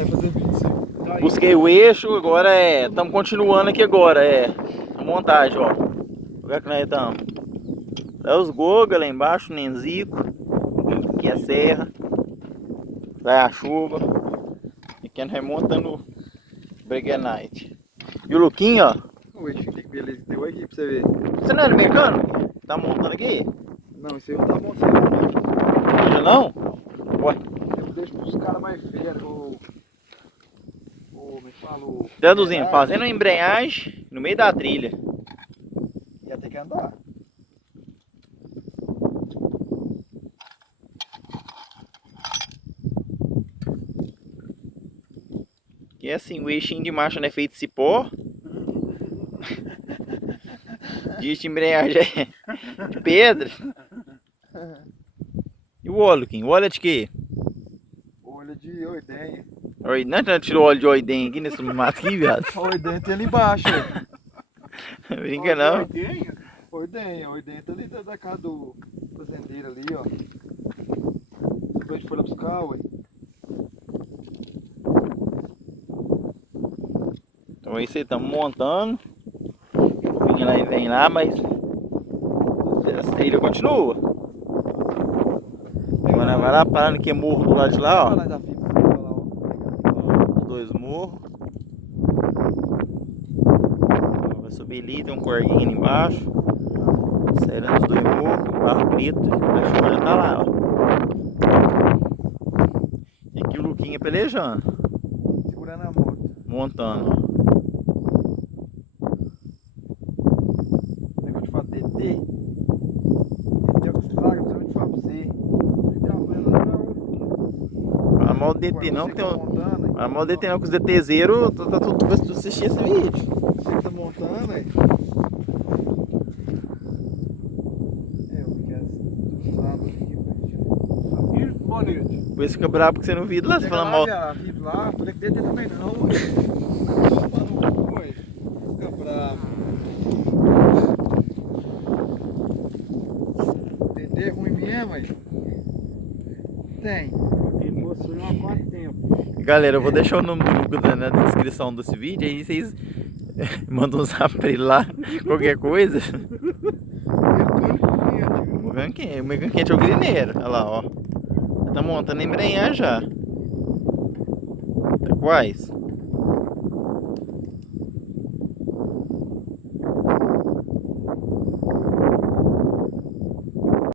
Vai fazer 25. Busquei o eixo, agora estamos continuando aqui agora, a montagem, ó. Olha que nós estamos. É os Goga lá embaixo, Nenzico. Aqui é a serra. Vai a chuva. E aqui nós remontando o Breguenite. E o Luquinho, ó. Oi, que beleza deu aqui pra você ver. Você não é mecânico? Tá montando aqui? Não, isso aí eu tava montando não. Hoje não? Ué. Eu deixo pros caras mais feios. Me falo. Deduzindo, fazendo a embreagem no meio da trilha. Ia ter que andar. E é assim, o eixinho de marcha não é feito de cipó. De embreagem é de pedra. E o óleo, Kim? O óleo é de quê? Olho de ordenha. Não tirou óleo de oidem aqui nesse mato aqui, viado? A ordenha tem ali embaixo. Brinca não. Ordenha tá ali da casa do fazendeiro ali, ó. Depois a gente foi lá buscar, ué. Então é isso aí, estamos montando. Vem lá e vem lá, mas a trilha continua. Agora vai lá parando aqui, morro do lado de lá, ó. Os dois morros. Vai subir ali, tem um corguinho ali embaixo. Saíram os dois morros, barro preto. A chuva já tá lá, ó. E aqui o Luquinha pelejando. Segurando a moto. Montando. Negócio de fato DT. DT é o que estraga, principalmente de falar pra você. Fala mal do DT não, que tem um. Fala mal do DT não, que os DTzeiros tá tudo pra tu assistir esse vídeo. Você que tá montando aí. Eu quero frustrado aqui, velho. Bonito. Depois fica bravo porque você não viu lá, você fala mal. Lá, falei que DT também não, ué. Fica bravo. DT é ruim mesmo, aí. Tem. Ele mostrou há quanto tempo. Galera, eu vou deixar o nome do Lucas na descrição desse vídeo, aí vocês mandam um zap pra ele lá, qualquer coisa. O mecânico quente é o grineiro, olha lá, ó. Tá montando a embreagem já. Tá quase.